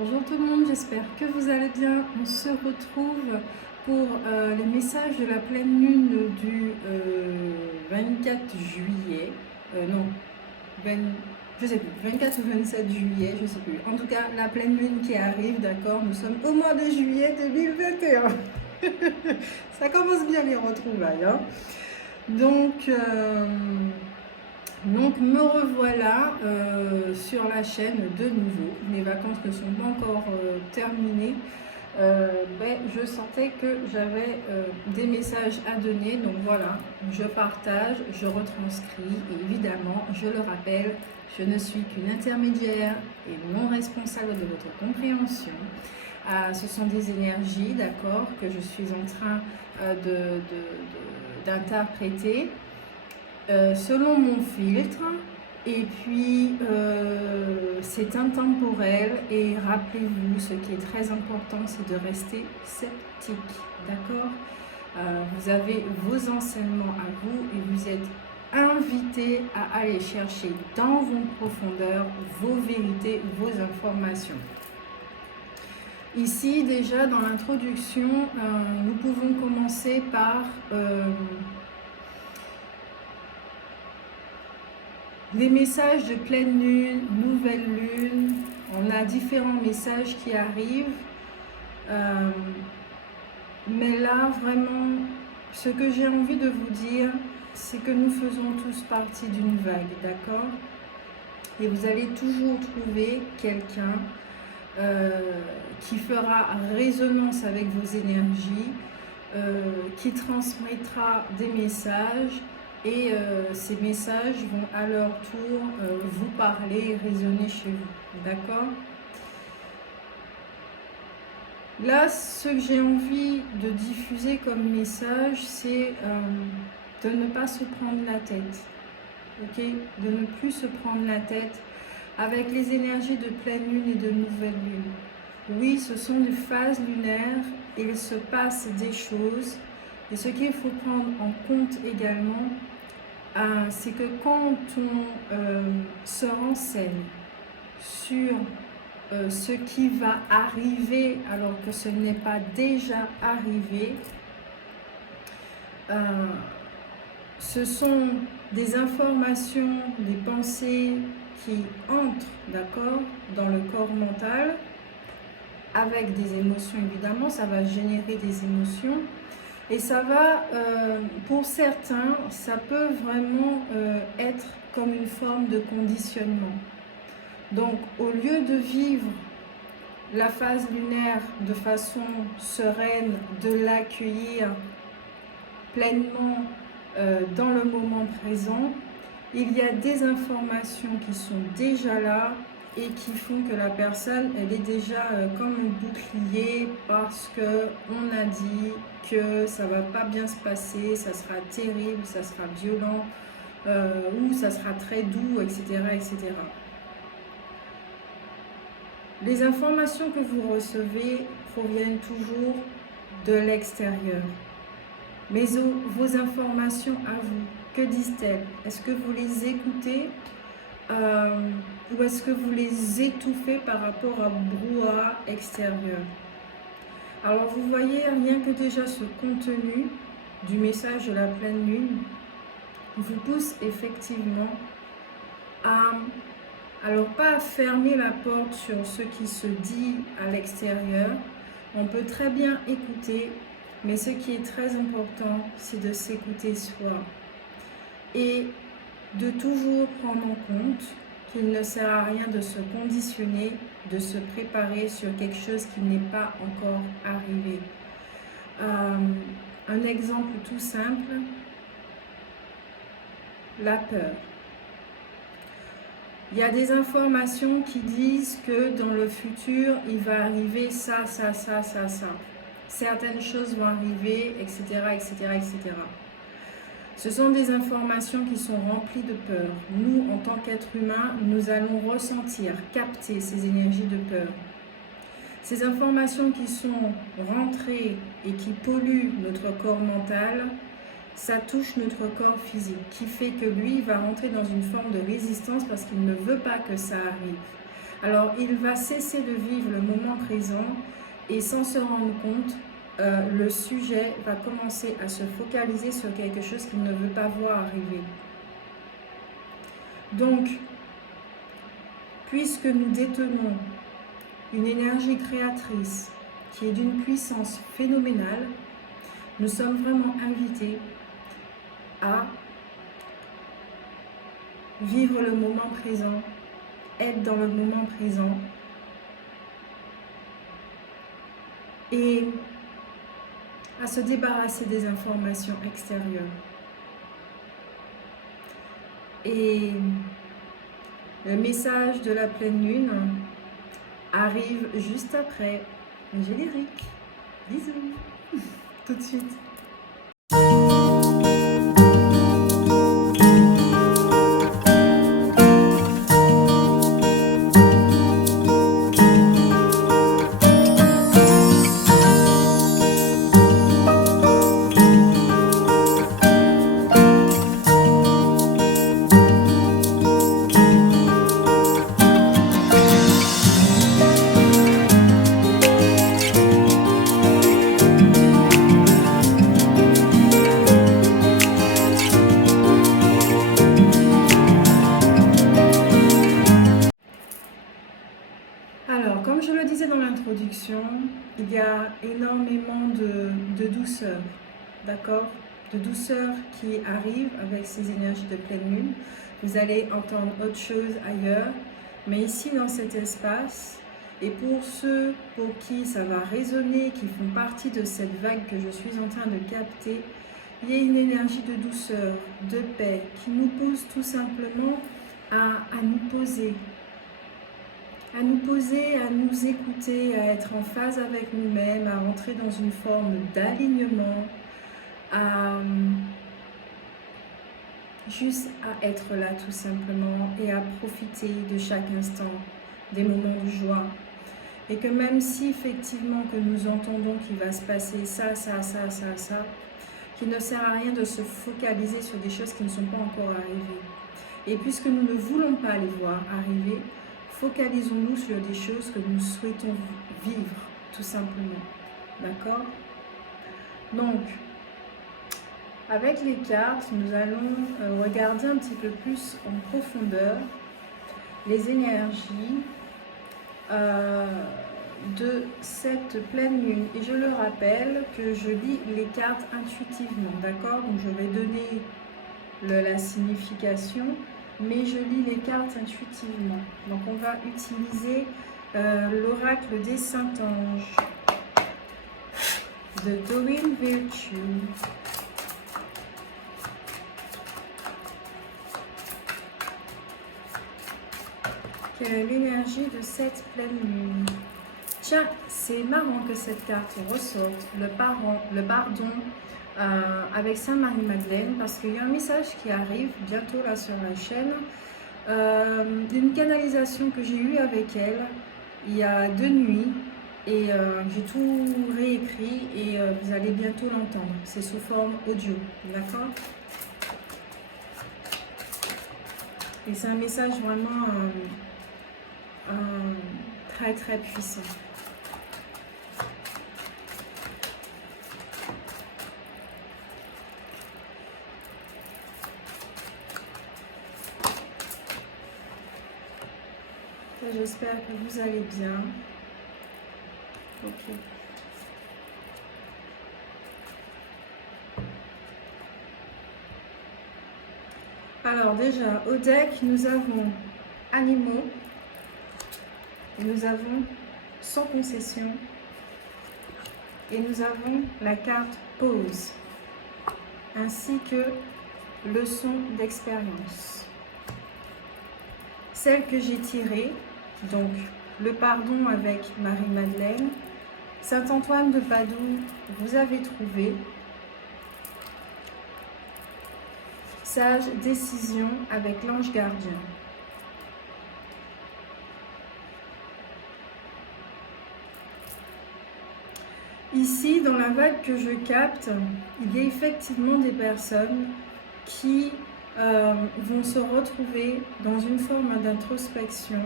Bonjour tout le monde, j'espère que vous allez bien. On se retrouve pour les messages de la pleine lune du 24 juillet. Non, 20, je sais plus, 24 ou 27 juillet, je sais plus. En tout cas, la pleine lune qui arrive, d'accord. Nous sommes au mois de juillet 2021. Ça commence bien les retrouvailles, hein. Donc me revoilà sur la chaîne de nouveau. Mes vacances ne sont pas encore terminées. Je sentais que j'avais des messages à donner. Donc voilà, je partage, je retranscris. Et évidemment, je le rappelle, je ne suis qu'une intermédiaire et non responsable de votre compréhension. Ce sont des énergies, d'accord, que je suis en train d'interpréter. Selon mon filtre, et puis c'est intemporel, et rappelez-vous, ce qui est très important, c'est de rester sceptique, d'accord. Vous avez vos enseignements à vous et vous êtes invité à aller chercher dans vos profondeurs vos vérités, vos informations. Ici, déjà dans l'introduction, nous pouvons commencer par les messages de pleine lune, nouvelle lune. On a différents messages qui arrivent. Mais là, vraiment, ce que j'ai envie de vous dire, c'est que nous faisons tous partie d'une vague, d'accord? Et vous allez toujours trouver quelqu'un qui fera résonance avec vos énergies, qui transmettra des messages. Et ces messages vont à leur tour vous parler et résonner chez vous, d'accord? Là, ce que j'ai envie de diffuser comme message, c'est de ne pas se prendre la tête, ok? De ne plus se prendre la tête avec les énergies de pleine lune et de nouvelle lune. Oui, ce sont des phases lunaires et il se passe des choses. Et ce qu'il faut prendre en compte également, c'est que quand on se renseigne sur ce qui va arriver alors que ce n'est pas déjà arrivé, ce sont des informations, des pensées qui entrent, d'accord, dans le corps mental, avec des émotions évidemment, ça va générer des émotions. Et ça va, pour certains, ça peut vraiment être comme une forme de conditionnement. Donc, au lieu de vivre la phase lunaire de façon sereine, de l'accueillir pleinement dans le moment présent, il y a des informations qui sont déjà là et qui font que la personne, elle est déjà comme un bouclier parce qu'on a dit que ça va pas bien se passer, ça sera terrible, ça sera violent, ou ça sera très doux, etc., etc. Les informations que vous recevez proviennent toujours de l'extérieur. Mais vos informations à vous, que disent-elles? Est-ce que vous les écoutez ou est-ce que vous les étouffez par rapport au brouhaha extérieur? Alors vous voyez, rien que déjà ce contenu du message de la pleine lune vous pousse effectivement à, alors pas à fermer la porte sur ce qui se dit à l'extérieur. On peut très bien écouter, mais ce qui est très important, c'est de s'écouter soi. Et de toujours prendre en compte qu'il ne sert à rien de se conditionner, de se préparer sur quelque chose qui n'est pas encore arrivé. Un exemple tout simple, la peur. Il y a des informations qui disent que dans le futur, il va arriver ça, ça, ça, ça, ça. Certaines choses vont arriver, etc., etc., etc. Ce sont des informations qui sont remplies de peur. Nous, en tant qu'êtres humains, nous allons ressentir, capter ces énergies de peur. Ces informations qui sont rentrées et qui polluent notre corps mental, ça touche notre corps physique, qui fait que lui va rentrer dans une forme de résistance parce qu'il ne veut pas que ça arrive. Alors, il va cesser de vivre le moment présent et sans se rendre compte, le sujet va commencer à se focaliser sur quelque chose qu'il ne veut pas voir arriver. Donc, puisque nous détenons une énergie créatrice qui est d'une puissance phénoménale, nous sommes vraiment invités à vivre le moment présent, être dans le moment présent et à se débarrasser des informations extérieures. Et le message de la pleine lune arrive juste après le générique. Bisous, tout de suite. Alors, comme je le disais dans l'introduction, il y a énormément de douceur, d'accord? De douceur qui arrive avec ces énergies de pleine lune. Vous allez entendre autre chose ailleurs, mais ici dans cet espace, et pour ceux pour qui ça va résonner, qui font partie de cette vague que je suis en train de capter, il y a une énergie de douceur, de paix, qui nous pousse tout simplement à nous poser, à nous écouter, à être en phase avec nous-mêmes, à rentrer dans une forme d'alignement, juste à être là tout simplement et à profiter de chaque instant, des moments de joie. Et que même si effectivement que nous entendons qu'il va se passer ça, qu'il ne sert à rien de se focaliser sur des choses qui ne sont pas encore arrivées. Et puisque nous ne voulons pas les voir arriver, focalisons-nous sur des choses que nous souhaitons vivre, tout simplement. D'accord? Donc, avec les cartes, nous allons regarder un petit peu plus en profondeur les énergies de cette pleine lune. Et je le rappelle que je lis les cartes intuitivement, d'accord? Donc, je vais donner la signification, mais je lis les cartes intuitivement. Donc on va utiliser l'oracle des Saint-Anges de Doreen Virtue. Quelle est l'énergie de cette pleine lune? Tiens, c'est marrant que cette carte ressorte, le pardon, avec Sainte-Marie-Madeleine, parce qu'il y a un message qui arrive bientôt là sur la chaîne, d'une canalisation que j'ai eue avec elle il y a 2 nuits, et j'ai tout réécrit et vous allez bientôt l'entendre. C'est sous forme audio, d'accord? Et c'est un message vraiment très très puissant. J'espère que vous allez bien. Ok. Alors déjà, au deck, nous avons animaux, et nous avons sans concession, et nous avons la carte pause, ainsi que leçon d'expérience. Celle que j'ai tirée, donc le pardon avec Marie-Madeleine, Saint-Antoine de Padoue, vous avez trouvé. Sage décision avec l'ange gardien. Ici, dans la vague que je capte, il y a effectivement des personnes qui vont se retrouver dans une forme d'introspection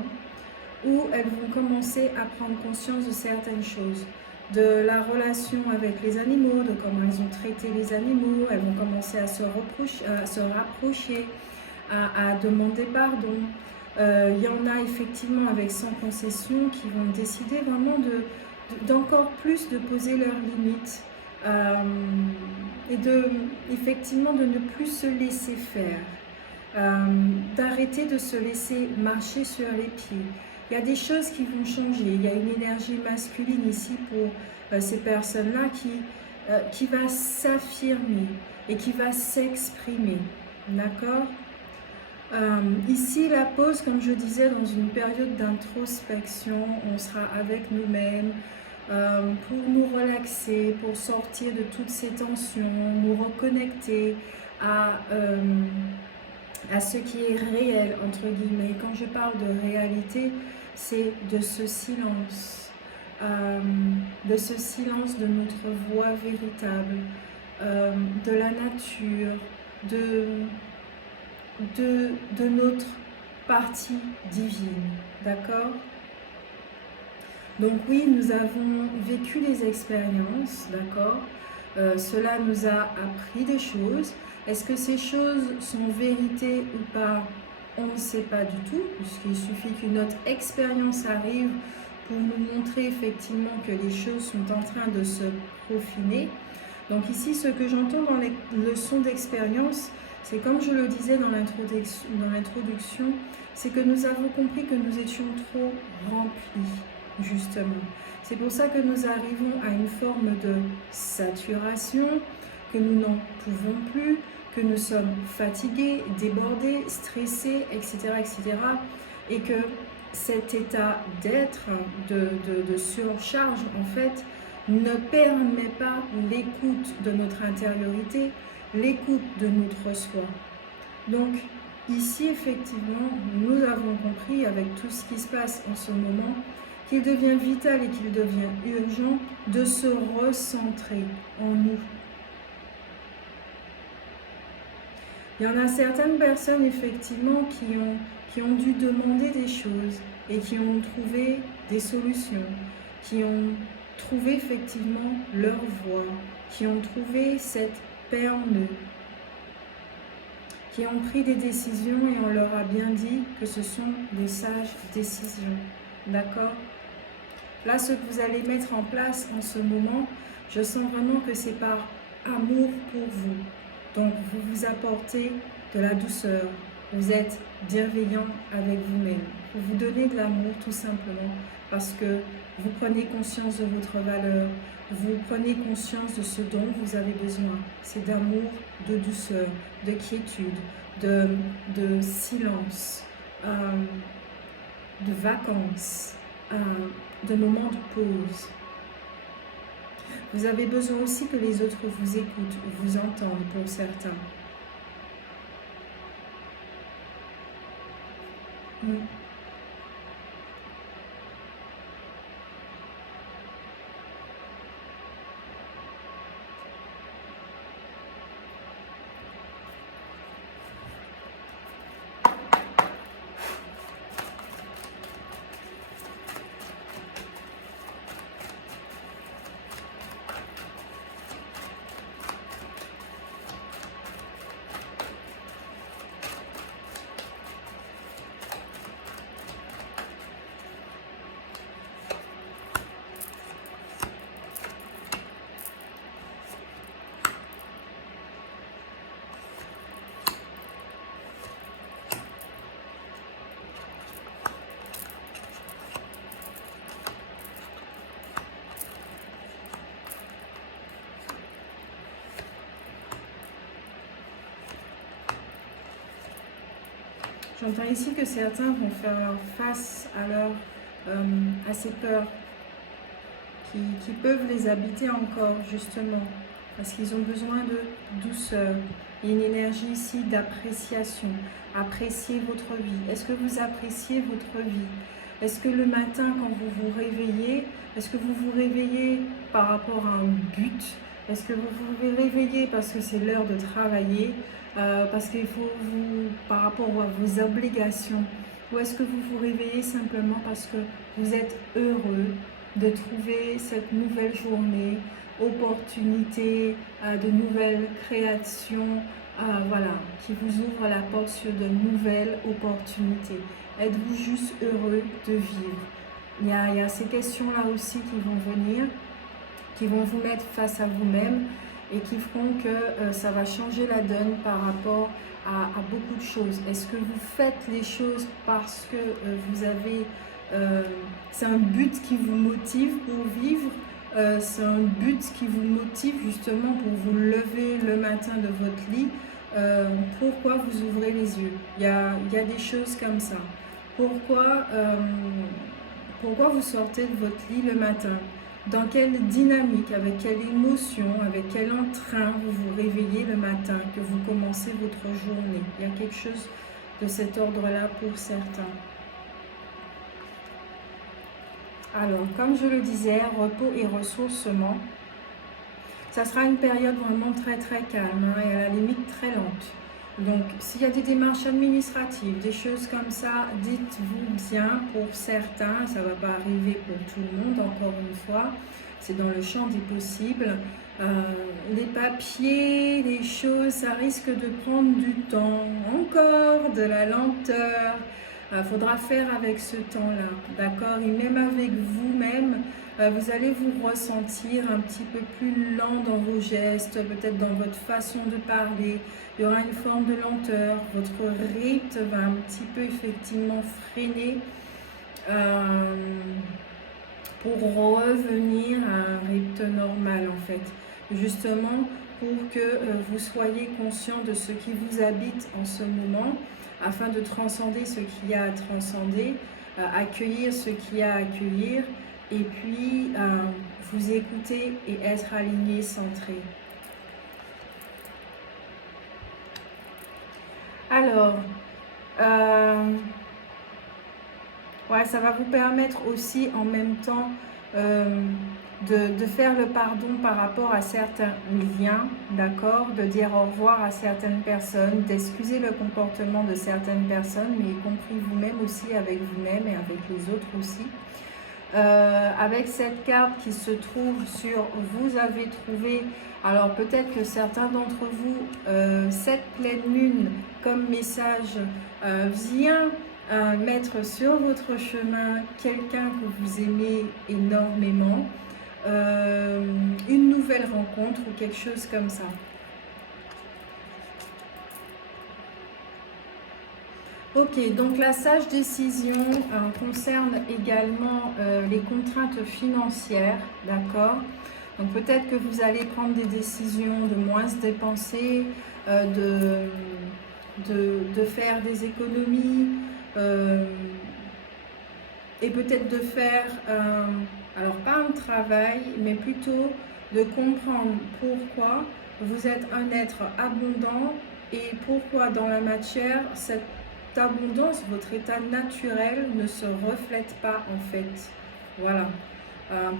où elles vont commencer à prendre conscience de certaines choses, de la relation avec les animaux, de comment elles ont traité les animaux. Elles vont commencer à se rapprocher, à demander pardon. Il y en a effectivement avec sans concession qui vont décider vraiment d'encore plus de poser leurs limites et effectivement de ne plus se laisser faire, d'arrêter de se laisser marcher sur les pieds. Il y a des choses qui vont changer. Il y a une énergie masculine ici pour ces personnes-là qui va s'affirmer et qui va s'exprimer. D'accord ? Ici, la pause, comme je disais, dans une période d'introspection, on sera avec nous-mêmes pour nous relaxer, pour sortir de toutes ces tensions, nous reconnecter à ce qui est réel, entre guillemets. Quand je parle de réalité, c'est de ce silence de notre voix véritable, de la nature, de notre partie divine, d'accord? Donc oui, nous avons vécu des expériences, d'accord? Cela nous a appris des choses. Est-ce que ces choses sont vérité ou pas? On ne sait pas du tout, puisqu'il suffit qu'une autre expérience arrive pour nous montrer effectivement que les choses sont en train de se peaufiner. Donc ici, ce que j'entends dans les leçons d'expérience, c'est comme je le disais dans l'introduction, c'est que nous avons compris que nous étions trop remplis, justement. C'est pour ça que nous arrivons à une forme de saturation, que nous n'en pouvons plus, que nous sommes fatigués, débordés, stressés, etc., etc. Et que cet état d'être, de surcharge, en fait, ne permet pas l'écoute de notre intériorité, l'écoute de notre soi. Donc, ici, effectivement, nous avons compris, avec tout ce qui se passe en ce moment, qu'il devient vital et qu'il devient urgent de se recentrer en nous. Il y en a certaines personnes, effectivement, qui ont dû demander des choses et qui ont trouvé des solutions, qui ont trouvé effectivement leur voie, qui ont trouvé cette paix en eux, qui ont pris des décisions et on leur a bien dit que ce sont des sages décisions. D'accord? Là, ce que vous allez mettre en place en ce moment, je sens vraiment que c'est par amour pour vous. Donc, vous vous apportez de la douceur, vous êtes bienveillant avec vous-même. Vous vous donnez de l'amour tout simplement parce que vous prenez conscience de votre valeur, vous prenez conscience de ce dont vous avez besoin. C'est d'amour, de douceur, de quiétude, de silence, de vacances, de moments de pause. Vous avez besoin aussi que les autres vous écoutent, vous entendent pour certains. J'entends ici que certains vont faire face à ces peurs qui peuvent les habiter encore, justement, parce qu'ils ont besoin de douceur. Il y a une énergie ici d'appréciation. Appréciez votre vie. Est-ce que vous appréciez votre vie? Est-ce que le matin, quand vous vous réveillez, est-ce que vous vous réveillez par rapport à un but? Est-ce que vous vous réveillez parce que c'est l'heure de travailler? Parce qu'il faut par rapport à vos obligations, Ou est-ce que vous vous réveillez simplement parce que vous êtes heureux de trouver cette nouvelle journée, opportunité, de nouvelles créations, voilà, qui vous ouvre la porte sur de nouvelles opportunités. Êtes-vous juste heureux de vivre? Il y a ces questions-là aussi qui vont venir, qui vont vous mettre face à vous-même et qui feront que ça va changer la donne par rapport à beaucoup de choses. Est-ce que vous faites les choses parce que vous avez... c'est un but qui vous motive pour vivre, c'est un but qui vous motive justement pour vous lever le matin de votre lit. Pourquoi vous ouvrez les yeux? Il y a des choses comme ça. Pourquoi vous sortez de votre lit le matin? Dans quelle dynamique, avec quelle émotion, avec quel entrain vous vous réveillez le matin, que vous commencez votre journée? Il y a quelque chose de cet ordre-là pour certains. Alors, comme je le disais, repos et ressourcement, ça sera une période vraiment très très calme et à la limite très lente. Donc, s'il y a des démarches administratives, des choses comme ça, dites-vous bien pour certains, ça ne va pas arriver pour tout le monde, encore une fois, c'est dans le champ des possibles. Les papiers, les choses, ça risque de prendre du temps, encore de la lenteur. Il faudra faire avec ce temps-là, d'accord? Et même avec vous-même, vous allez vous ressentir un petit peu plus lent dans vos gestes, peut-être dans votre façon de parler. Il y aura une forme de lenteur, votre rythme va un petit peu effectivement freiner pour revenir à un rythme normal en fait. Justement pour que vous soyez conscient de ce qui vous habite en ce moment, afin de transcender ce qu'il y a à transcender, accueillir ce qu'il y a à accueillir, et puis vous écouter et être aligné, centré. Alors, ouais, ça va vous permettre aussi en même temps de faire le pardon par rapport à certains liens, d'accord, de dire au revoir à certaines personnes, d'excuser le comportement de certaines personnes, mais y compris vous-même aussi, avec vous-même et avec les autres aussi. Avec cette carte qui se trouve sur « Vous avez trouvé », alors peut-être que certains d'entre vous, cette pleine lune comme message vient mettre sur votre chemin quelqu'un que vous aimez énormément, une nouvelle rencontre ou quelque chose comme ça. Ok, donc la sage décision concerne également les contraintes financières, d'accord? Donc peut-être que vous allez prendre des décisions de moins se dépenser, de faire des économies, et peut-être de faire, alors pas un travail, mais plutôt de comprendre pourquoi vous êtes un être abondant et pourquoi dans la matière, cette abondance, votre état naturel ne se reflète pas en fait. Voilà.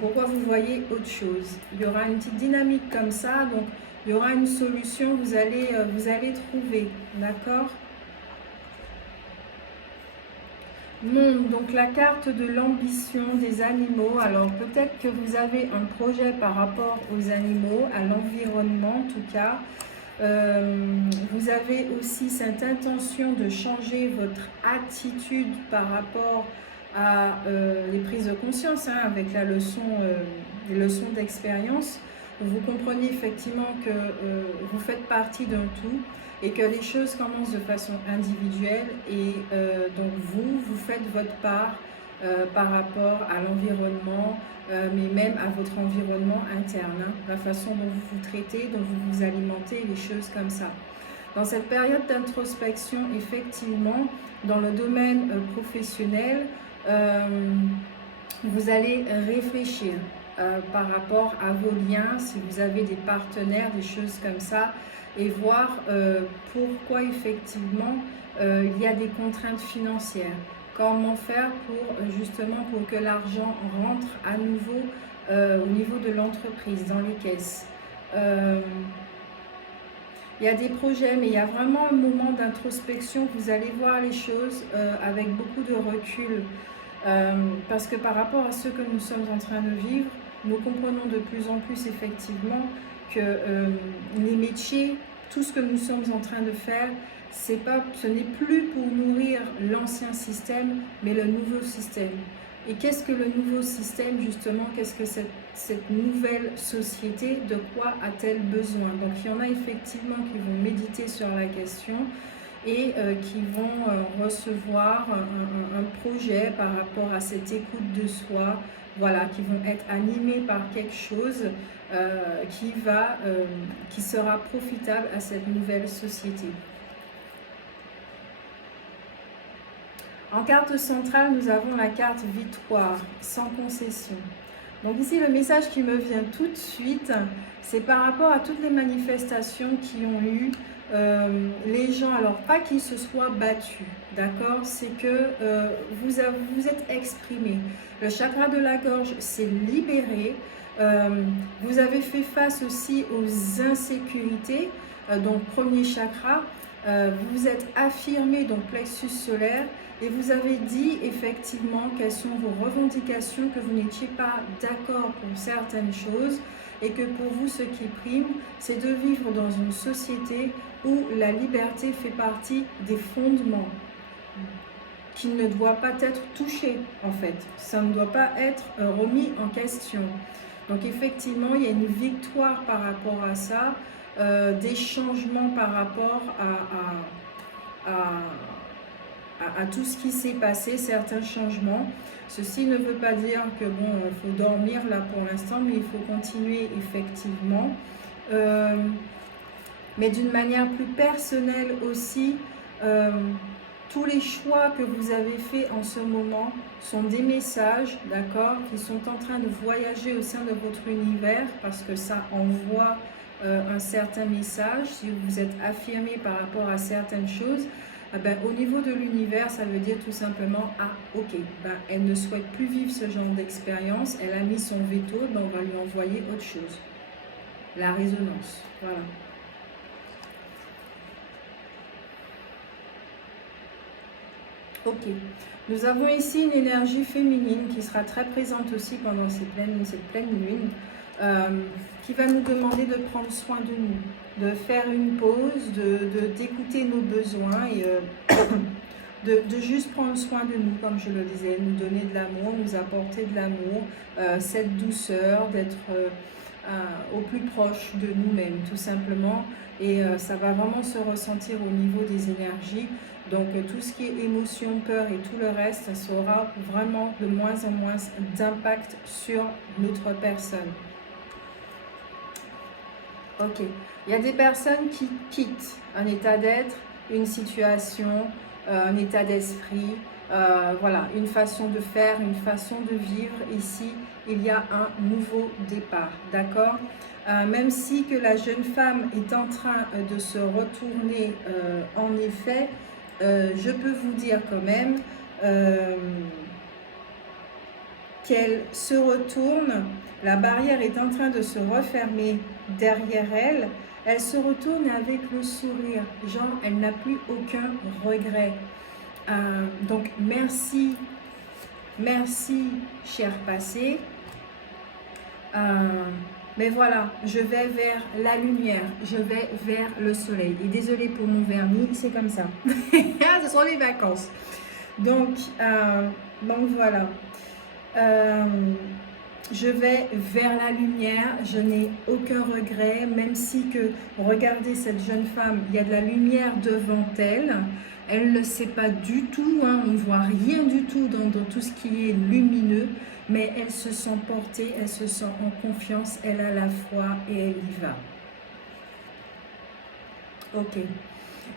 Pourquoi vous voyez autre chose. Il y aura une petite dynamique comme ça, donc il y aura une solution, vous allez trouver, d'accord? Non, donc la carte de l'ambition des animaux. Alors peut-être que vous avez un projet par rapport aux animaux, à l'environnement en tout cas. Vous avez aussi cette intention de changer votre attitude par rapport à les prises de conscience, avec la leçon, les leçons d'expérience. Vous comprenez effectivement que vous faites partie d'un tout et que les choses commencent de façon individuelle et donc vous faites votre part par rapport à l'environnement, mais même à votre environnement interne, la façon dont vous vous traitez, dont vous vous alimentez, les choses comme ça. Dans cette période d'introspection, effectivement, dans le domaine professionnel, vous allez réfléchir par rapport à vos liens, si vous avez des partenaires, des choses comme ça, et voir pourquoi effectivement il y a des contraintes financières. Comment faire pour que l'argent rentre à nouveau au niveau de l'entreprise, dans les caisses. il y a des projets, mais il y a vraiment un moment d'introspection. Vous allez voir les choses avec beaucoup de recul. Parce que par rapport à ce que nous sommes en train de vivre, nous comprenons de plus en plus effectivement que les métiers, tout ce que nous sommes en train de faire, ce n'est plus pour nourrir l'ancien système, mais le nouveau système. Et qu'est-ce que le nouveau système, justement? Qu'est-ce que cette nouvelle société, de quoi a-t-elle besoin? Donc il y en a effectivement qui vont méditer sur la question et qui vont recevoir un projet par rapport à cette écoute de soi, voilà, qui vont être animés par quelque chose qui sera profitable à cette nouvelle société. En carte centrale, nous avons la carte victoire, sans concession. Donc ici, le message qui me vient tout de suite, c'est par rapport à toutes les manifestations qui ont eu les gens, alors pas qu'ils se soient battus, d'accord, c'est que vous êtes exprimé. Le chakra de la gorge s'est libéré. Vous avez fait face aussi aux insécurités, donc premier chakra. Vous vous êtes affirmé, donc plexus solaire, et vous avez dit effectivement quelles sont vos revendications, que vous n'étiez pas d'accord pour certaines choses, et que pour vous, ce qui prime, c'est de vivre dans une société où la liberté fait partie des fondements, qui ne doit pas être touché en fait, ça ne doit pas être remis en question. Donc effectivement, il y a une victoire par rapport à ça, des changements par rapport à tout ce qui s'est passé, certains changements. Ceci ne veut pas dire que bon, il faut dormir là pour l'instant, mais il faut continuer effectivement. Mais d'une manière plus personnelle aussi, tous les choix que vous avez faits en ce moment sont des messages, d'accord, qui sont en train de voyager au sein de votre univers, parce que ça envoie un certain message. Si vous êtes affirmé par rapport à certaines choses, au niveau de l'univers, ça veut dire tout simplement, ah ok, elle ne souhaite plus vivre ce genre d'expérience, elle a mis son veto, on va lui envoyer autre chose. La résonance, voilà. Ok, nous avons ici une énergie féminine qui sera très présente aussi pendant cette pleine lune, qui va nous demander de prendre soin de nous, de faire une pause, d'écouter nos besoins et de juste prendre soin de nous, comme je le disais, nous donner de l'amour, nous apporter de l'amour, cette douceur, d'être au plus proche de nous-mêmes, tout simplement. Et ça va vraiment se ressentir au niveau des énergies. Donc tout ce qui est émotion, peur et tout le reste, ça aura vraiment de moins en moins d'impact sur notre personne. Ok, il y a des personnes qui quittent un état d'être, une situation, un état d'esprit, voilà, une façon de faire, une façon de vivre. Ici, il y a un nouveau départ, d'accord? Même si que la jeune femme est en train de se retourner, en effet, je peux vous dire quand même qu'elle se retourne, la barrière est en train de se refermer derrière elle, elle se retourne avec le sourire, genre elle n'a plus aucun regret. Donc merci cher passé. Mais voilà, je vais vers la lumière, je vais vers le soleil. Et désolée pour mon vernis, c'est comme ça. Ce sont les vacances. Donc voilà. Je vais vers la lumière, je n'ai aucun regret, même si que, regardez cette jeune femme, il y a de la lumière devant elle, elle ne sait pas du tout, on ne voit rien du tout dans tout ce qui est lumineux, mais elle se sent portée, elle se sent en confiance, elle a la foi et elle y va. Ok.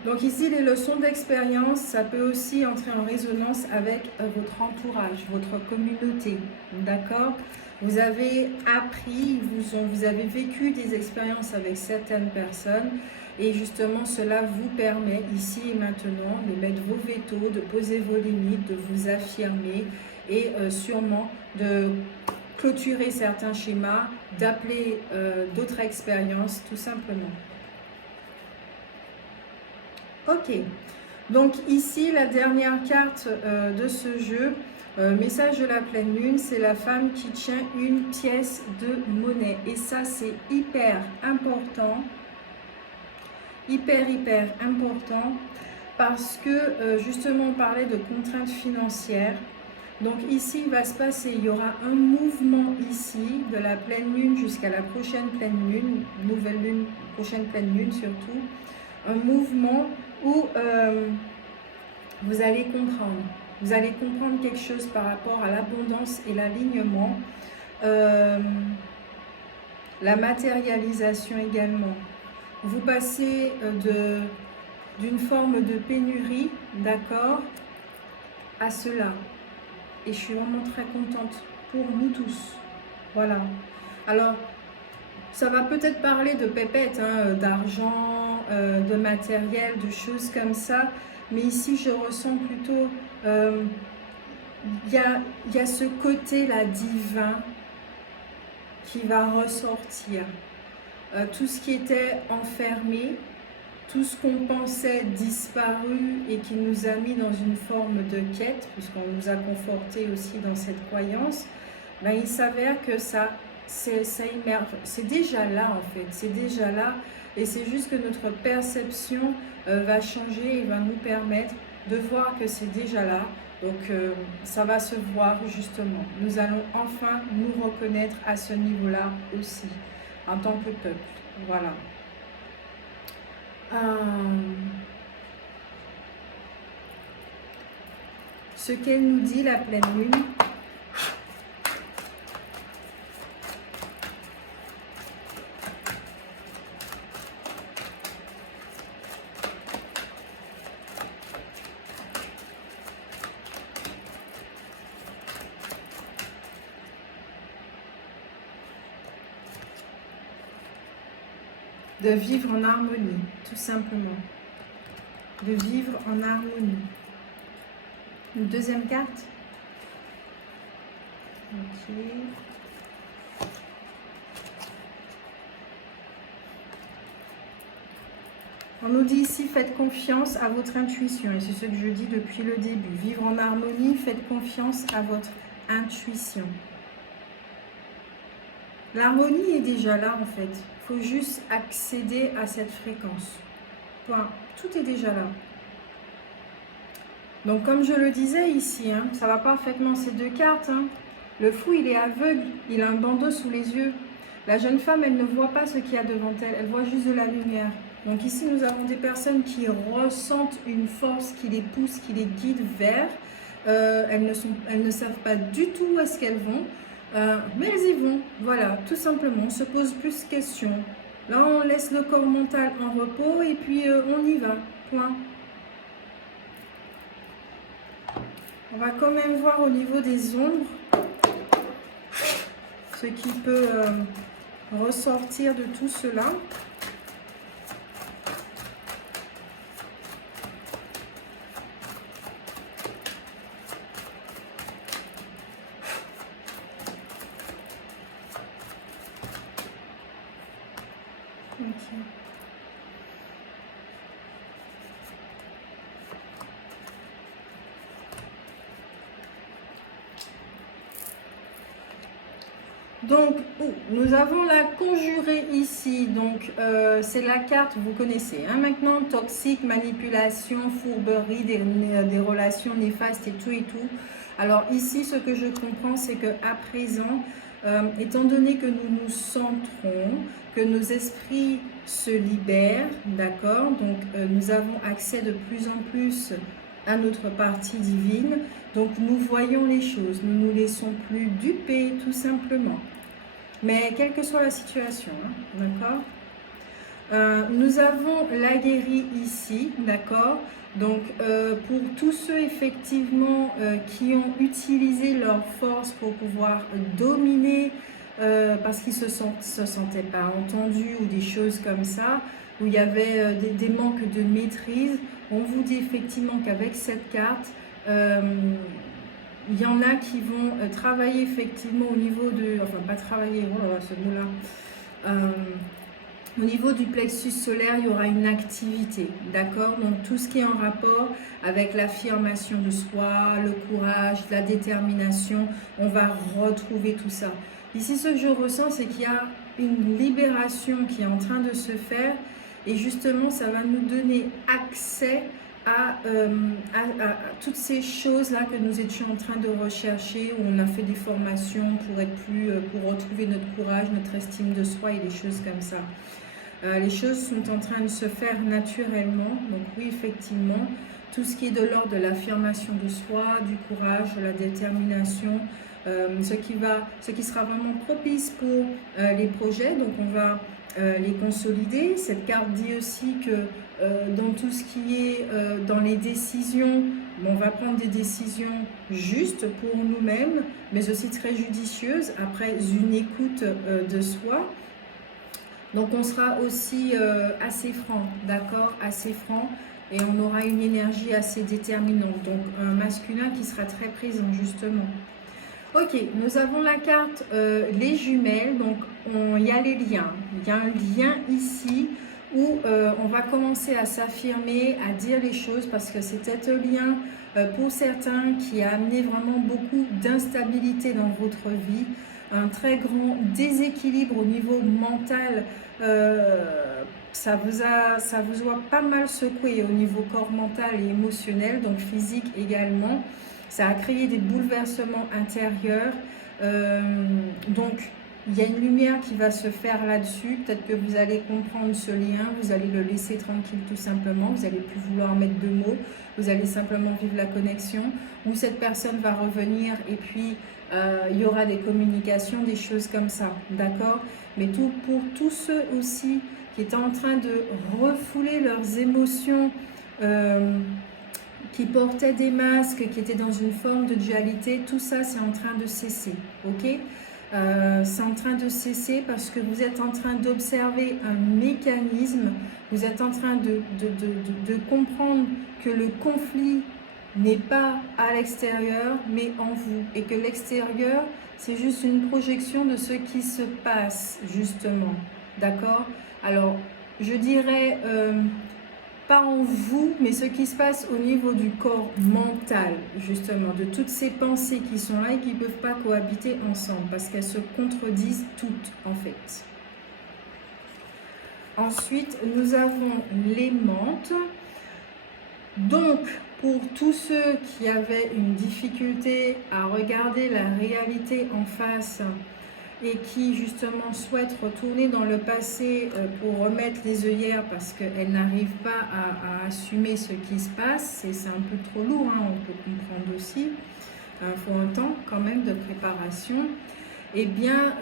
Donc ici, les leçons d'expérience, ça peut aussi entrer en résonance avec votre entourage, votre communauté, d'accord? Vous avez appris, vous avez vécu des expériences avec certaines personnes et justement cela vous permet ici et maintenant de mettre vos vétos, de poser vos limites, de vous affirmer et sûrement de clôturer certains schémas, d'appeler d'autres expériences tout simplement. Ok, donc ici la dernière carte de ce jeu, message de la pleine lune, c'est la femme qui tient une pièce de monnaie. Et ça c'est hyper important, hyper important, parce que justement on parlait de contraintes financières. Donc ici il va se passer, il y aura un mouvement ici de la pleine lune jusqu'à la prochaine pleine lune, nouvelle lune, prochaine pleine lune surtout, un mouvement où vous allez comprendre quelque chose par rapport à l'abondance et l'alignement, la matérialisation également. Vous passez d'une forme de pénurie, d'accord, à cela. Et je suis vraiment très contente pour nous tous. Voilà. Alors, ça va peut-être parler de pépettes, hein, d'argent, de matériel, de choses comme ça. Mais ici, je ressens plutôt, il y a ce côté-là divin qui va ressortir. Tout ce qui était enfermé, tout ce qu'on pensait disparu et qui nous a mis dans une forme de quête, puisqu'on nous a conforté aussi dans cette croyance, ben, il s'avère que c'est déjà là en fait, c'est déjà là, et c'est juste que notre perception va changer et va nous permettre de voir que c'est déjà là. Donc ça va se voir justement. Nous allons enfin nous reconnaître à ce niveau-là aussi, en tant que peuple. Voilà. Ce qu'elle nous dit, la pleine lune. De vivre en harmonie, tout simplement. De vivre en harmonie. Une deuxième carte. Ok. On nous dit ici, faites confiance à votre intuition. Et c'est ce que je dis depuis le début. Vivre en harmonie, faites confiance à votre intuition. L'harmonie est déjà là en fait. Il faut juste accéder à cette fréquence. Point. Tout est déjà là. Donc comme je le disais ici, hein, ça va parfaitement ces deux cartes. Hein. Le fou, il est aveugle, il a un bandeau sous les yeux. La jeune femme, elle ne voit pas ce qu'il y a devant elle, elle voit juste de la lumière. Donc ici, nous avons des personnes qui ressentent une force qui les pousse, qui les guide vers. Elles ne savent pas du tout où est-ce qu'elles vont, mais elles y vont. Voilà, tout simplement, on se pose plus de questions. Là, on laisse le corps mental en repos et puis on y va, point. On va quand même voir au niveau des ombres ce qui peut ressortir de tout cela. Okay. Donc, nous avons la conjurée ici. Donc, c'est la carte, vous connaissez. Hein, maintenant, toxique, manipulation, fourberie, des relations néfastes et tout et tout. Alors, ici, ce que je comprends, c'est qu'à présent, étant donné que nous nous centrons, que nos esprits se libèrent, d'accord? Donc, nous avons accès de plus en plus à notre partie divine. Donc, nous voyons les choses. Nous ne nous laissons plus duper, tout simplement. Mais quelle que soit la situation, hein, d'accord? Nous avons la guérie ici, d'accord? Donc, pour tous ceux effectivement qui ont utilisé leur force pour pouvoir dominer, parce qu'ils ne se sentaient pas entendus ou des choses comme ça, où il y avait des manques de maîtrise, on vous dit effectivement qu'avec cette carte, il y en a qui vont travailler effectivement au niveau de... Enfin, pas travailler, oh là là, ce mot-là. Au niveau du plexus solaire, il y aura une activité, d'accord? Donc tout ce qui est en rapport avec l'affirmation de soi, le courage, la détermination, on va retrouver tout ça. Ici, ce que je ressens, c'est qu'il y a une libération qui est en train de se faire et justement, ça va nous donner accès à toutes ces choses-là que nous étions en train de rechercher, où on a fait des formations pour être pour retrouver notre courage, notre estime de soi et des choses comme ça. Les choses sont en train de se faire naturellement, donc oui, effectivement, tout ce qui est de l'ordre de l'affirmation de soi, du courage, de la détermination, ce qui sera vraiment propice pour les projets, donc on va les consolider. Cette carte dit aussi que dans tout ce qui est dans les décisions, on va prendre des décisions justes pour nous-mêmes, mais aussi très judicieuses après une écoute de soi. Donc on sera aussi assez franc, d'accord, assez franc, et on aura une énergie assez déterminante, donc un masculin qui sera très présent justement. Ok, nous avons la carte les jumelles, donc il y a les liens, il y a un lien ici où on va commencer à s'affirmer, à dire les choses, parce que c'est peut-être un lien pour certains qui a amené vraiment beaucoup d'instabilité dans votre vie, un très grand déséquilibre au niveau mental. Ça vous a pas mal secoué au niveau corps mental et émotionnel, donc physique également. Ça a créé des bouleversements intérieurs. Donc, il y a une lumière qui va se faire là-dessus. Peut-être que vous allez comprendre ce lien, vous allez le laisser tranquille tout simplement. Vous n'allez plus vouloir mettre de mots. Vous allez simplement vivre la connexion. Ou cette personne va revenir et puis il y aura des communications, des choses comme ça. D'accord? Mais pour tous ceux aussi qui étaient en train de refouler leurs émotions, qui portaient des masques, qui étaient dans une forme de dualité, tout ça c'est en train de cesser, ok? C'est en train de cesser parce que vous êtes en train d'observer un mécanisme, vous êtes en train de comprendre que le conflit n'est pas à l'extérieur mais en vous, et que l'extérieur c'est juste une projection de ce qui se passe justement, d'accord? Alors je dirais pas en vous, mais ce qui se passe au niveau du corps mental, justement, de toutes ces pensées qui sont là et qui ne peuvent pas cohabiter ensemble, parce qu'elles se contredisent toutes, en fait. Ensuite, nous avons les menthes. Donc, pour tous ceux qui avaient une difficulté à regarder la réalité en face, et qui justement souhaitent retourner dans le passé pour remettre les œillères parce qu'elles n'arrivent pas à assumer ce qui se passe, c'est un peu trop lourd, hein, on peut comprendre aussi, il faut un temps quand même de préparation, eh bien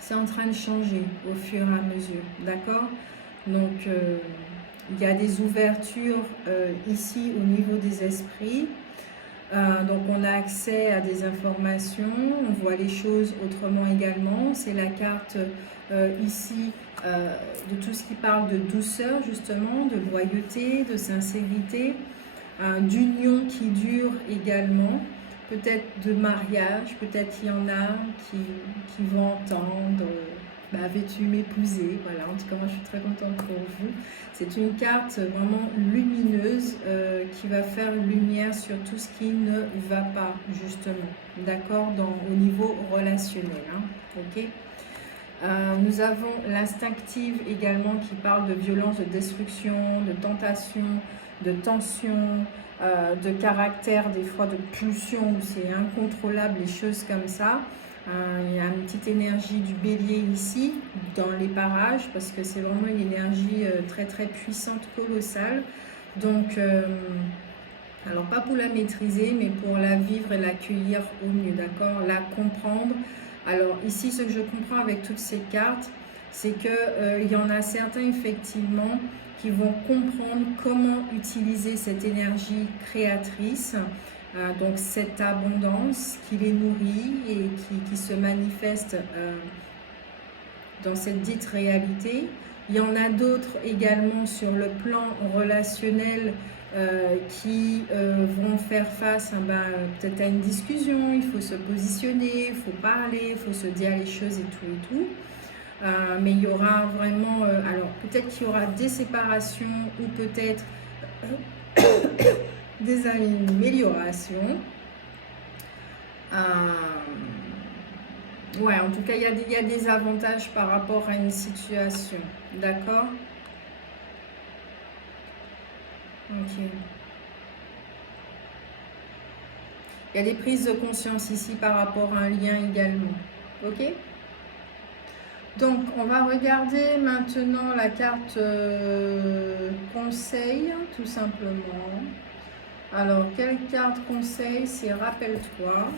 c'est en train de changer au fur et à mesure, d'accord? Donc il y a des ouvertures ici au niveau des esprits. Donc on a accès à des informations, on voit les choses autrement également. C'est la carte ici de tout ce qui parle de douceur justement, de loyauté, de sincérité, d'union qui dure également, peut-être de mariage, peut-être qu'il y en a qui vont entendre vais-tu m'épouser, voilà, en tout cas moi je suis très contente pour vous. C'est une carte vraiment lumineuse qui va faire lumière sur tout ce qui ne va pas justement, d'accord, au niveau relationnel, hein, ok. Nous avons l'instinctive également qui parle de violence, de destruction, de tentation, de tension, de caractère, des fois de pulsion où c'est incontrôlable, les choses comme ça. Il y a une petite énergie du bélier ici, dans les parages, parce que c'est vraiment une énergie très très puissante, colossale. Donc, alors pas pour la maîtriser, mais pour la vivre et l'accueillir au mieux, d'accord? La comprendre. Alors ici, ce que je comprends avec toutes ces cartes, c'est qu'il y en a certains effectivement qui vont comprendre comment utiliser cette énergie créatrice, donc cette abondance qui les nourrit et qui se manifeste dans cette dite réalité. Il y en a d'autres également sur le plan relationnel qui vont faire face peut-être à une discussion, il faut se positionner, il faut parler, il faut se dire les choses et tout et tout. mais il y aura vraiment, alors peut-être qu'il y aura des séparations ou peut-être des améliorations. Ouais, en tout cas, il y a des avantages par rapport à une situation. D'accord? Ok. Il y a des prises de conscience ici par rapport à un lien également. Ok? Donc, on va regarder maintenant la carte conseil, tout simplement. Alors, quelle carte conseil? C'est rappelle-toi.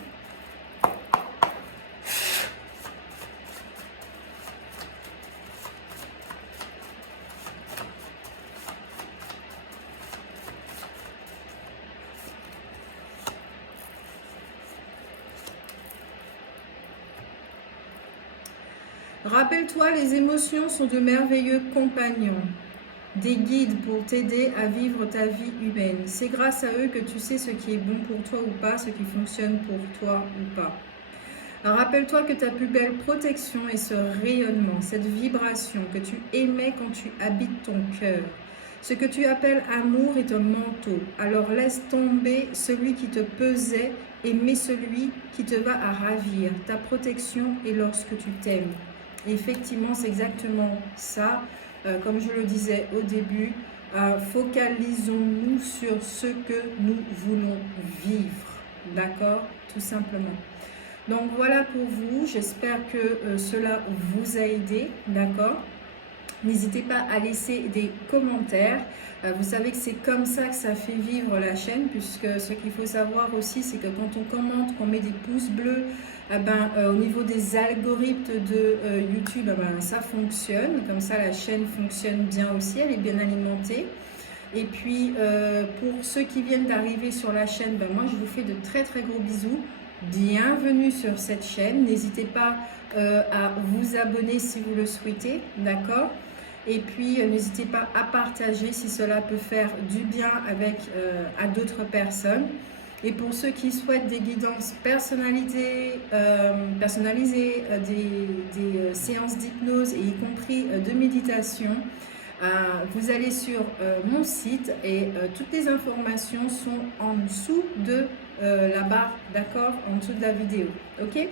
Rappelle-toi, les émotions sont de merveilleux compagnons, des guides pour t'aider à vivre ta vie humaine. C'est grâce à eux que tu sais ce qui est bon pour toi ou pas, ce qui fonctionne pour toi ou pas. Rappelle-toi que ta plus belle protection est ce rayonnement, cette vibration que tu émets quand tu habites ton cœur. Ce que tu appelles amour est un manteau. Alors laisse tomber celui qui te pesait et mets celui qui te va à ravir. Ta protection est lorsque tu t'aimes. Effectivement, c'est exactement ça. Comme je le disais au début, focalisons-nous sur ce que nous voulons vivre. D'accord? Tout simplement. Donc voilà pour vous, j'espère que cela vous a aidé, d'accord? N'hésitez pas à laisser des commentaires. Vous savez que c'est comme ça que ça fait vivre la chaîne, puisque ce qu'il faut savoir aussi, c'est que quand on commente, qu'on met des pouces bleus, au niveau des algorithmes de YouTube, ça fonctionne. Comme ça, la chaîne fonctionne bien aussi, elle est bien alimentée. Et puis, pour ceux qui viennent d'arriver sur la chaîne, moi, je vous fais de très très gros bisous. Bienvenue sur cette chaîne. N'hésitez pas à vous abonner si vous le souhaitez, d'accord? Et puis, n'hésitez pas à partager si cela peut faire du bien avec à d'autres personnes. Et pour ceux qui souhaitent des guidances personnalisées, des séances d'hypnose et y compris de méditation, vous allez sur mon site et toutes les informations sont en dessous de la barre, d'accord, en dessous de la vidéo. Ok?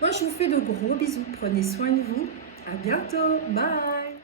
Moi, je vous fais de gros bisous. Prenez soin de vous. À bientôt. Bye.